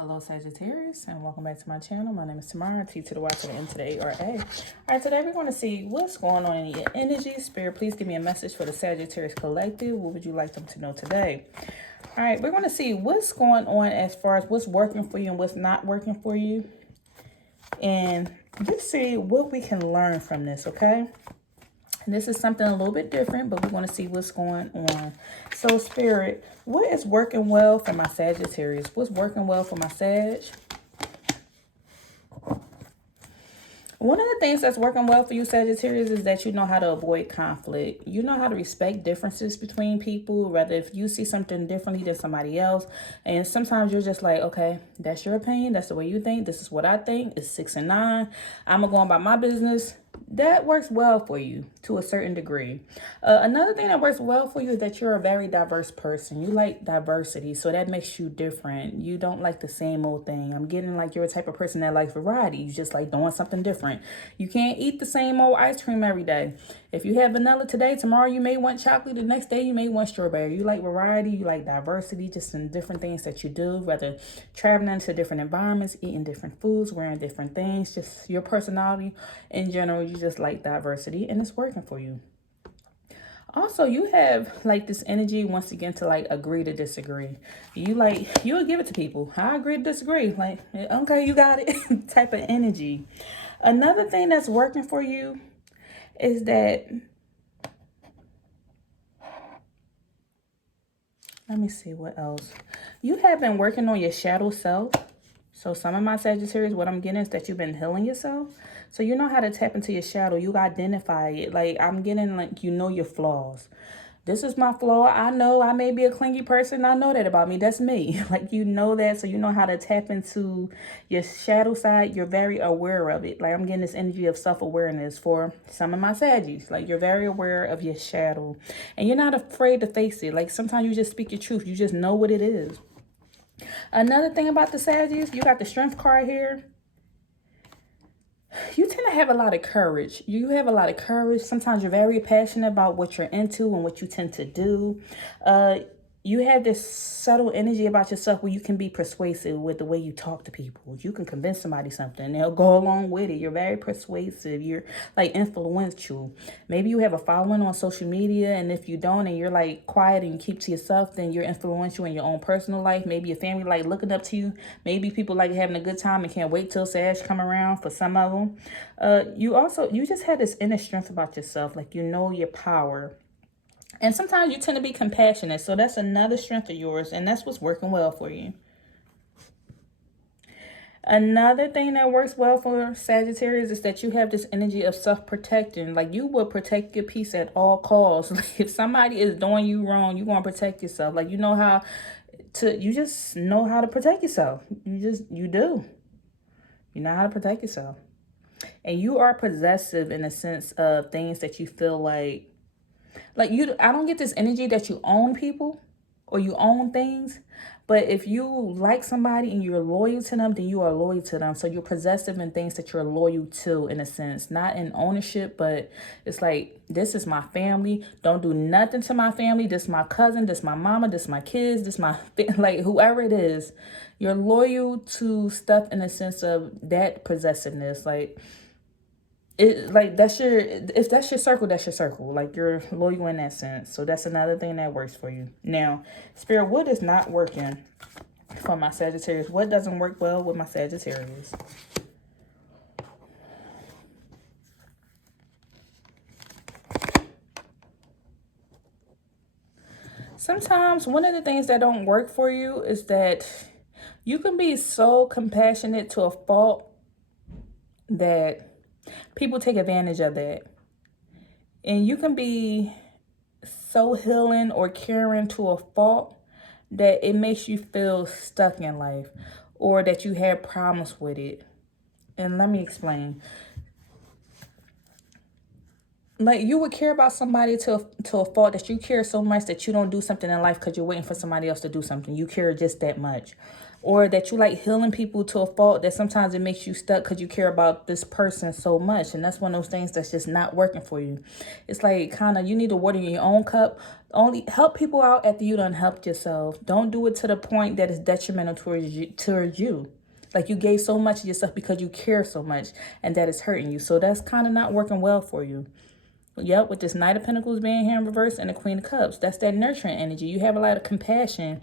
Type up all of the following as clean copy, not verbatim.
Hello Sagittarius, and welcome back to my channel. My name is Tamara, T to the Y to the N to the A or A. All right, today we're going to see what's going on in your energy. Spirit, please give me a message for the Sagittarius Collective. What would you like them to know today? All right, we're going to see what's going on as far as what's working for you and what's not working for you. And just see what we can learn from this, okay? And this is something a little bit different, but we're going to see what's going on. So, Spirit, what is working well for my Sagittarius? What's working well for my Sag? One of the things that's working well for you, Sagittarius, is that you know how to avoid conflict. You know how to respect differences between people, whether if you see something differently than somebody else. And sometimes you're just like, okay, that's your opinion. That's the way you think. This is what I think. It's 6 and 9. I'm going about my business. That works well for you to a certain degree. Another thing that works well for you is that you're a very diverse person. You like diversity, so that makes you different. You don't like the same old thing. I'm getting like you're a type of person that likes variety. You just like doing something different. You can't eat the same old ice cream every day. If you have vanilla today, tomorrow you may want chocolate. The next day you may want strawberry. You like variety. You like diversity, just in different things that you do, whether traveling into different environments, eating different foods, wearing different things, just your personality in general. You just like diversity, and it's working for you. Also, you have like this energy once again to like agree to disagree. You'll give it to people. I agree to disagree. Like, okay, you got it type of energy. Another thing that's working for you is that, let me see what else. You have been working on your shadow self. So some of my Sagittarius, what I'm getting is that you've been healing yourself. So you know how to tap into your shadow. You identify it. Like I'm getting like, you know your flaws. This is my flaw. I know I may be a clingy person. I know that about me. That's me. Like you know that. So you know how to tap into your shadow side. You're very aware of it. Like I'm getting this energy of self-awareness for some of my Saggies. Like you're very aware of your shadow. And you're not afraid to face it. Like sometimes you just speak your truth. You just know what it is. Another thing about the Sagittarius, you got the Strength card here. You tend to have a lot of courage. You have a lot of courage. Sometimes you're very passionate about what you're into and what you tend to do. You have this subtle energy about yourself where you can be persuasive with the way you talk to people. You can convince somebody something. They'll go along with it. You're very persuasive. You're like influential. Maybe you have a following on social media. And if you don't and you're like quiet and you keep to yourself, then you're influential in your own personal life. Maybe your family like looking up to you. Maybe people like having a good time and can't wait till Sag come around for some of them. You just had this inner strength about yourself. Like you know your power. And sometimes you tend to be compassionate. So that's another strength of yours. And that's what's working well for you. Another thing that works well for Sagittarius is that you have this energy of self-protecting. Like you will protect your peace at all costs. Like if somebody is doing you wrong, you want to protect yourself. Like you just know how to protect yourself. You do. You know how to protect yourself. And you are possessive in the sense of things that you feel like I don't get this energy that you own people or you own things. But if you like somebody and you're loyal to them, then you are loyal to them. So you're possessive in things that you're loyal to, in a sense. Not in ownership, but it's like, this is my family. Don't do nothing to my family. This is my cousin. This is my mama. This is my kids. This is my, like, whoever it is. You're loyal to stuff in the sense of that possessiveness. Like, if that's your circle, that's your circle. Like you're loyal in that sense. So that's another thing that works for you. Now, Spirit, what is not working for my Sagittarius? What doesn't work well with my Sagittarius? Sometimes one of the things that don't work for you is that you can be so compassionate to a fault that people take advantage of that. And you can be so healing or caring to a fault that it makes you feel stuck in life or that you have problems with it. And let me explain. Like you would care about somebody to a fault that you care so much that you don't do something in life because you're waiting for somebody else to do something. You care just that much. or that you like healing people to a fault that sometimes it makes you stuck because you care about this person so much. And that's one of those things that's just not working for you. It's like kind of you need to water your own cup. Only help people out after you done helped yourself. Don't do it to the point that is detrimental towards you. Like you gave so much of yourself because you care so much and that is hurting you. So that's kind of not working well for you. Yep, with this Knight of Pentacles being here in reverse and the Queen of Cups. That's that nurturing energy. You have a lot of compassion.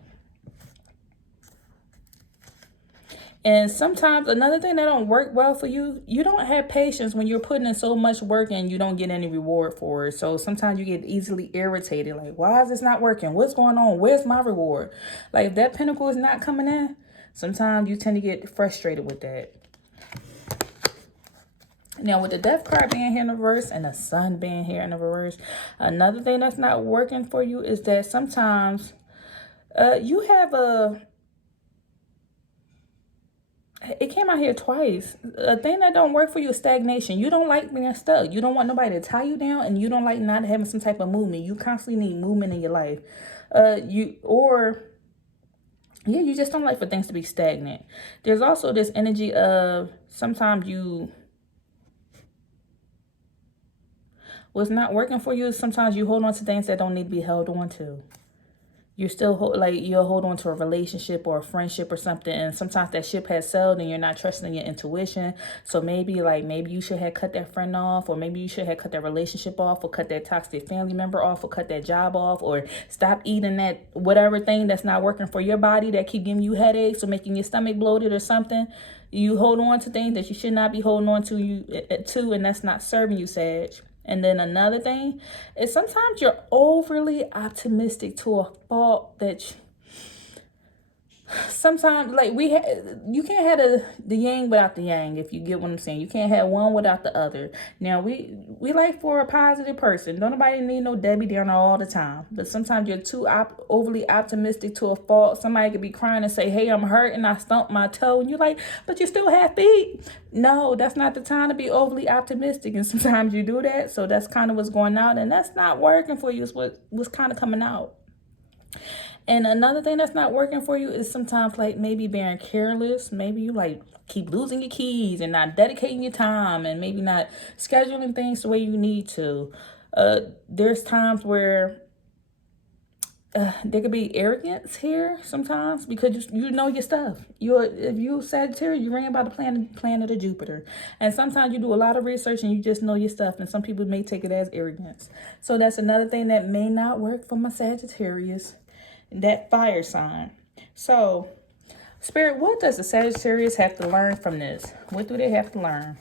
And sometimes another thing that don't work well for you, you don't have patience when you're putting in so much work and you don't get any reward for it. So sometimes you get easily irritated. Like, why is this not working? What's going on? Where's my reward? Like if that pentacle is not coming in, sometimes you tend to get frustrated with that. Now, with the Death card being here in the reverse and the Sun being here in the reverse, another thing that's not working for you is that sometimes you have it came out here twice. A thing that don't work for you is stagnation. You don't like being stuck. You don't want nobody to tie you down, and you don't like not having some type of movement. You constantly need movement in your life. You just don't like for things to be stagnant. There's also this energy of sometimes what's not working for you is sometimes you hold on to things that don't need to be held on to. You're still you'll hold on to a relationship or a friendship or something, and sometimes that ship has sailed and you're not trusting your intuition. So maybe you should have cut that friend off, or maybe you should have cut that relationship off, or cut that toxic family member off, or cut that job off, or stop eating that whatever thing that's not working for your body that keep giving you headaches or making your stomach bloated or something. You hold on to things that you should not be holding on to, and that's not serving you, Sag. And then another thing is sometimes you're overly optimistic to a fault that sometimes like you can't have the yin without the yang, if you get what I'm saying. You can't have one without the other. Now we like for a positive person. Don't nobody need no Debbie Downer all the time. But sometimes you're too overly optimistic to a fault. Somebody could be crying and say, hey, I'm hurt and I stumped my toe, and you're like, but you still have feet. No, that's not the time to be overly optimistic. And sometimes you do that. So that's kind of what's going out, and that's not working for you. Is what's kind of coming out. And another thing that's not working for you is sometimes like maybe being careless. Maybe you like keep losing your keys and not dedicating your time, and maybe not scheduling things the way you need to. There's times where there could be arrogance here sometimes because you know your stuff. If you Sagittarius, you ring about the planet of Jupiter. And sometimes you do a lot of research and you just know your stuff. And some people may take it as arrogance. So that's another thing that may not work for my Sagittarius. That fire sign. So, Spirit, what does the Sagittarius have to learn from this? What do they have to learn?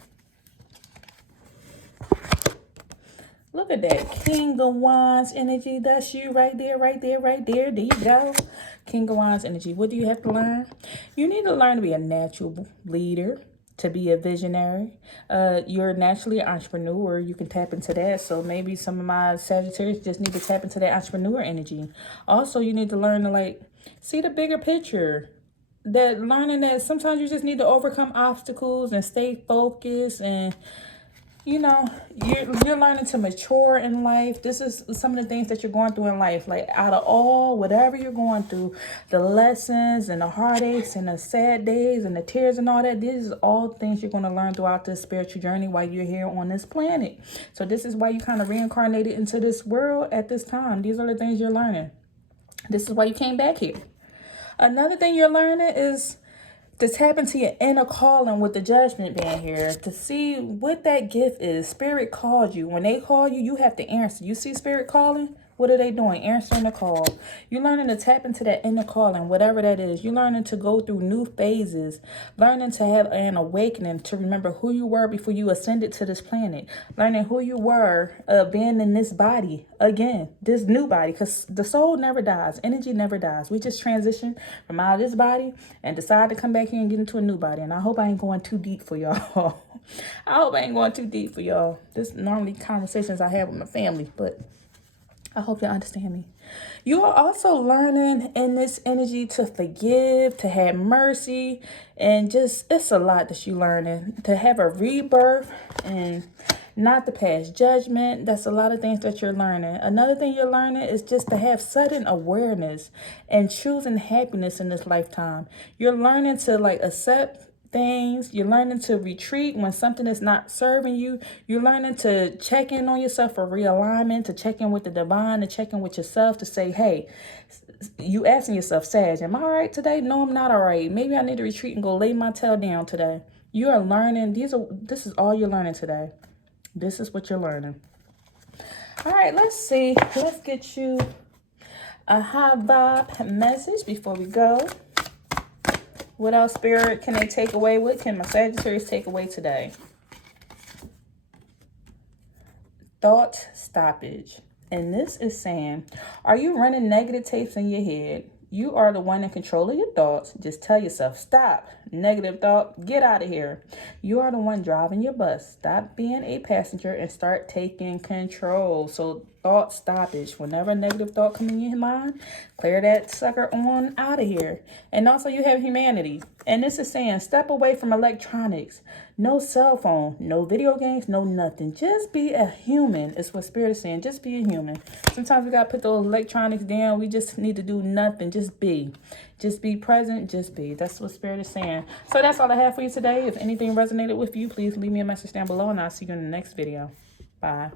Look at that. King of Wands energy. That's you right there, right there, right there. There you go. King of Wands energy. What do you have to learn? You need to learn to be a natural leader, to be a visionary. You're naturally an entrepreneur. You can tap into that. So maybe some of my Sagittarius just need to tap into that entrepreneur energy. Also, you need to learn to see the bigger picture. That learning that sometimes you just need to overcome obstacles and stay focused, and you're learning to mature in life. This is some of the things that you're going through in life. Like out of all, whatever you're going through, the lessons and the heartaches and the sad days and the tears and all that, these is all things you're going to learn throughout this spiritual journey while you're here on this planet. So this is why you kind of reincarnated into this world at this time. These are the things you're learning. This is why you came back here. Another thing you're learning is to tap into your inner calling with the Judgment being here, to see what that gift is. Spirit called you. When they call you, you have to answer. You see Spirit calling? What are they doing? Answering the call. You're learning to tap into that inner calling, whatever that is. You're learning to go through new phases, learning to have an awakening, to remember who you were before you ascended to this planet, learning who you were being in this body again, this new body, because the soul never dies. Energy never dies. We just transition from out of this body and decide to come back here and get into a new body. And I hope I ain't going too deep for y'all. I hope I ain't going too deep for y'all. This normally conversations I have with my family, but I hope you understand me. You are also learning in this energy to forgive, to have mercy, and just, it's a lot that you're learning. To have a rebirth and not to pass judgment. That's a lot of things that you're learning. Another thing you're learning is just to have sudden awareness and choosing happiness in this lifetime. You're learning to like accept things. You're learning to retreat when something is not serving you. You're learning to check in on yourself for realignment, to check in with the divine, to check in with yourself, to say, hey, you asking yourself, Sag, am I all right today? No, I'm not all right. Maybe I need to retreat and go lay my tail down today. You are learning. This is all you're learning today. This is what you're learning. All right, let's see. Let's get you a high vibe message before we go. What else, Spirit, can they take away? What can my Sagittarius take away today? Thought stoppage. And this is saying, are you running negative tapes in your head? You are the one in control of your thoughts. Just tell yourself, stop. Negative thought, get out of here. You are the one driving your bus. Stop being a passenger and start taking control. So thought stoppage. Whenever a negative thought comes in your mind, clear that sucker on out of here. And also you have humanity. And this is saying, step away from electronics. No cell phone, no video games, no nothing. Just be a human is what Spirit is saying. Just be a human. Sometimes we got to put those electronics down. We just need to do nothing. Just be. Just be present. Just be. That's what Spirit is saying. So that's all I have for you today. If anything resonated with you, please leave me a message down below and I'll see you in the next video. Bye.